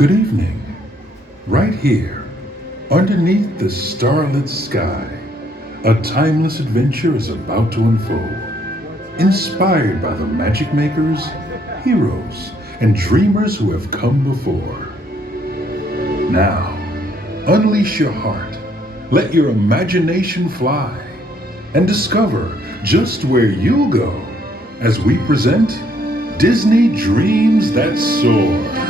Good evening. Right here, underneath the starlit sky, a timeless adventure is about to unfold. Inspired by the magic makers, heroes, and dreamers who have come before. Now, unleash your heart, let your imagination fly, and discover just where you'll go as we present Disney Dreams That Soar.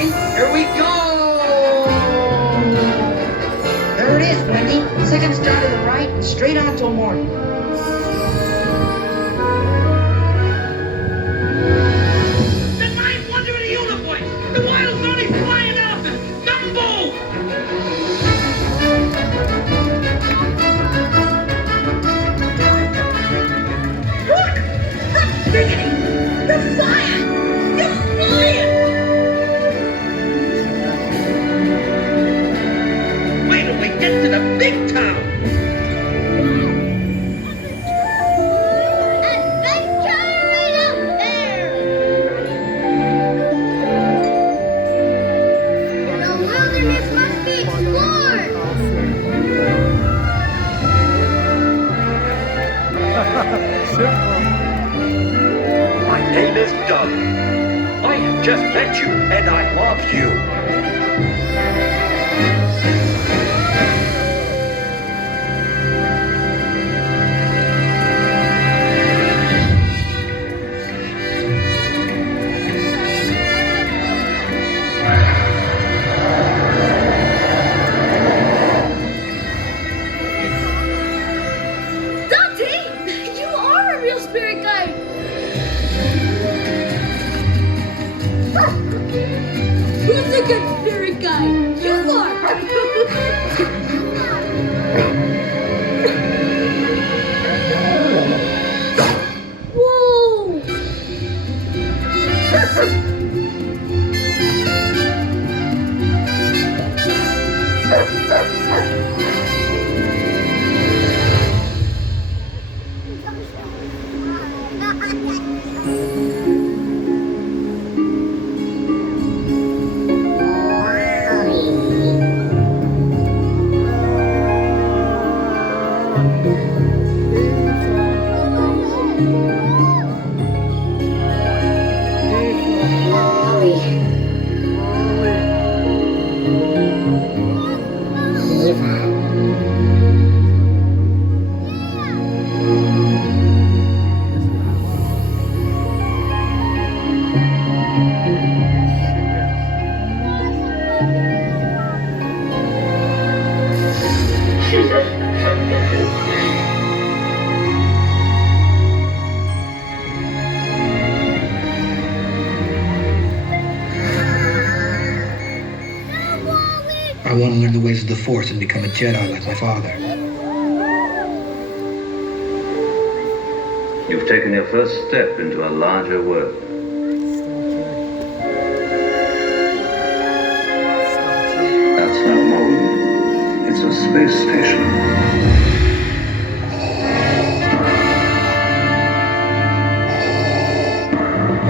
Here we go! There it is, Wendy. Second star to the right and straight on till morning. The ninth wonder of the universe! The wild only flying elephant! Dumbo! Look! Look, Diggity! You're flying! You're flying! Get to the big town! Adventure out there! The wilderness must be explored! My name is Doug. I have just met you, and I love you. Who's a good spirit guy? You are! Whoa! I want to learn the ways of the Force and become a Jedi like my father. You've taken your first step into a larger world. That's no moon. It's a space station.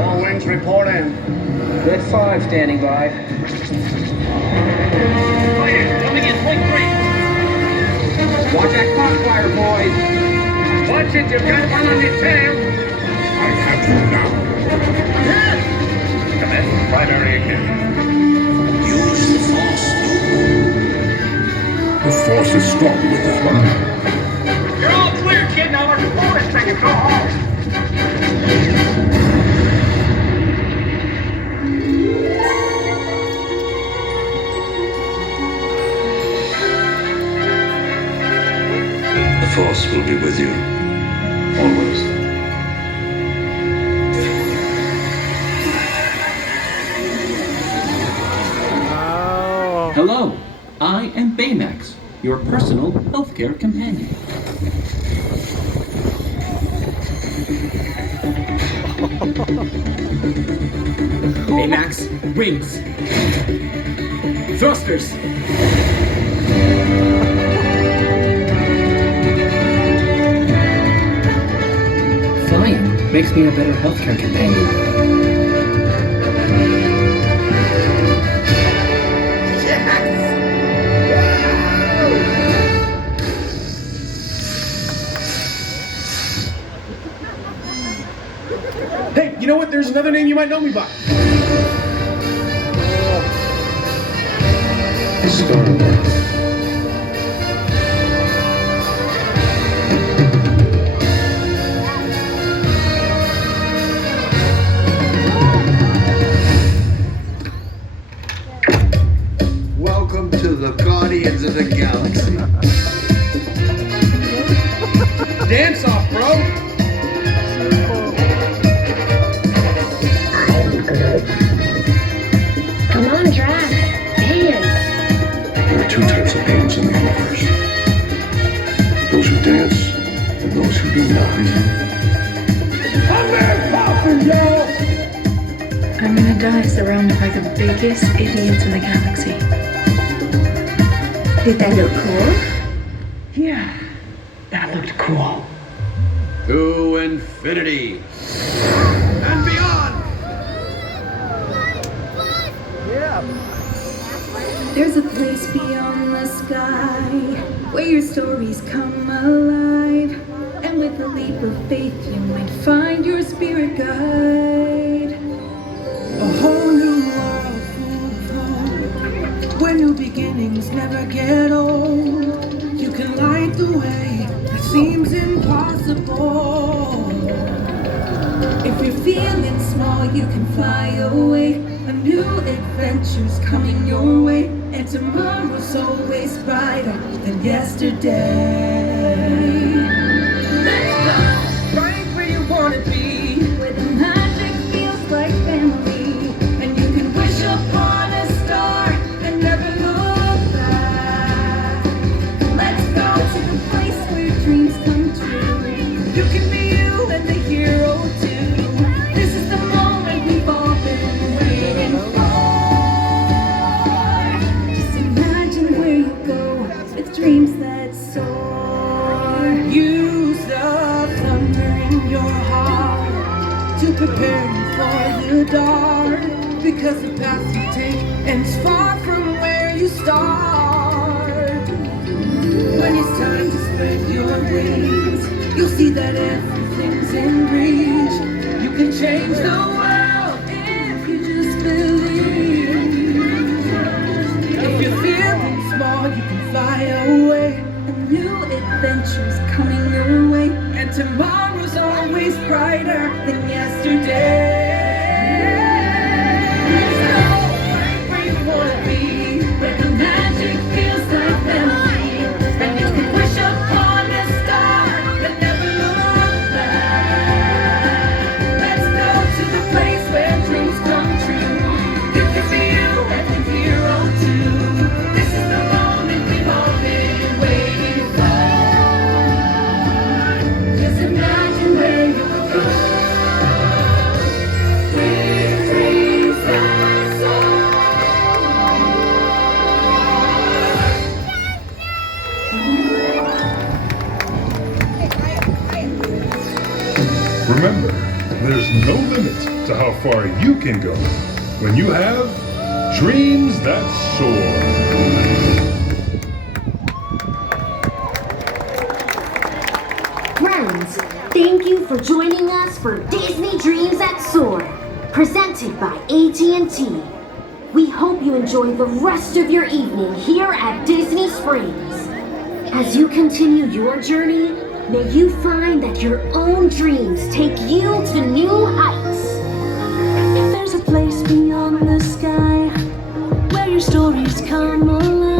All wings report in. Good 5 standing by. Coming in, point 3. Watch that crossfire, boys. Watch it, you've got one on your tail. I have you now. Commence primary ignition. Use the Force. The Force is strong with this one. You're all clear, kid. Now let's pull this thing and go home. The Force will be with you. Always. Hello, I am Baymax, your personal healthcare companion. Baymax, wings. Thrusters. Flying makes me a better healthcare companion. Hey, you know what? There's another name you might know me by. Starlight. Welcome to the Guardians of the Galaxy. Dance off, bro. Come on, Drax. Dance. There are two types of beings in the universe. Those who dance and those who do not. I'm gonna die surrounded by the biggest idiots in the galaxy. Did that look cool? Yeah, that looked cool. To infinity and beyond. There's a place beyond the sky where your stories come alive. And with a leap of faith, you might find your spirit guide. A whole new world full of hope, where new beginnings never get old. You can light the way that seems impossible. If you're feeling small, you can fly away. A new adventure's coming your way, and tomorrow's always brighter than yesterday. Let's go right where you wanna be, where the magic feels like family, and you can wish upon a star and never look back. Let's go to the place where dreams come true. You can be you and the hero too. This is the moment we've all been waiting for. Just imagine where you go with dreams that soar. Use the thunder in your heart to prepare you for the dark, because the path you take ends far from where you start. When it's time to spread your wings, you'll see that everything's in reach. You can change the world if you just believe. If you're feeling small, you can fly away. A new adventure's coming your way, And tomorrow's always brighter than yesterday. let's go right where you wanna be, where the magic feels like memory, and you can wish upon a star that never look back. Let's go to the place where dreams come true. You can be you and the hero too. This is the moment we've all been waiting for. Just imagine where you'll go with dreams that soar. Remember, there's no limit to how far you can go when you have Dreams That Soar. Friends, thank you for joining us for Disney Dreams That Soar, presented by AT&T. We hope you enjoy the rest of your evening here at Disney Springs. As you continue your journey, may you find that your own dreams take you to new heights. There's a place beyond the sky where your stories come alive.